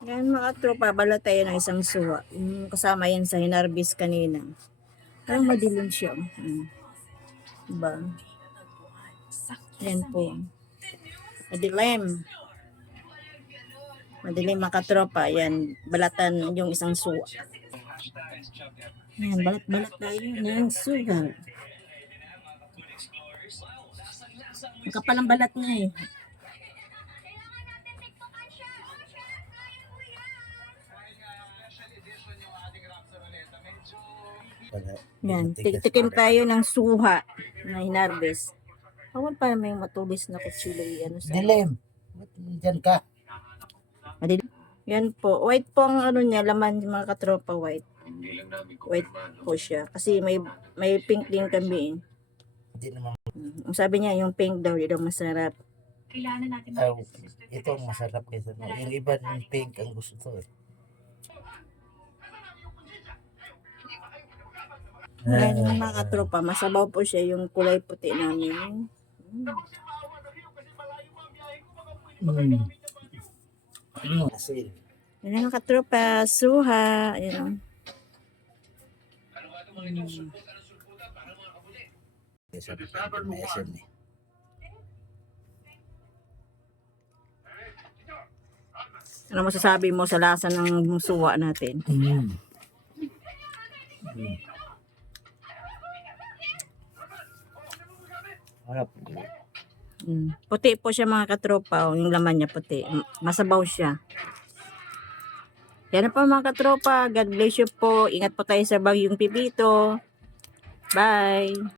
Yan mga tropa, bala tayo ng isang suwa. Kasama yan sa hinarbis kanina. Parang madilim siya. Diba? Yan po. Madilim. Madilim mga tropa. Yan, balatan yung isang suwa. Yan, balat-balat tayo ng suwa. Ang kapal ang balat niya eh. Yan, tikim tayo ng suha na hinarbis. Awan pa may matulis na kutsilo ano sa Dilim. Diyan ka. madilim. Yan po, white po ang ano niya, laman mga katropa, white. White po siya kasi may pink din kami. Hindi naman. Ang sabi niya yung pink daw, yun daw masarap. Kailangan natin Ito ang masarap kaysa no. Yung iba ng pink ang gusto to eh. Yan mga katropa, masabaw po siya yung kulay puti namin. Asin. Yan mga katropa, suha. Yan. May asin eh. Ano masasabi mo sa lasa ng suwa natin? Harap. Puti po siya mga katropa, yung laman niya puti. Masabaw siya. Yan na po mga katropa, God bless you po. Ingat po tayo sa bagyong Pipito. Bye!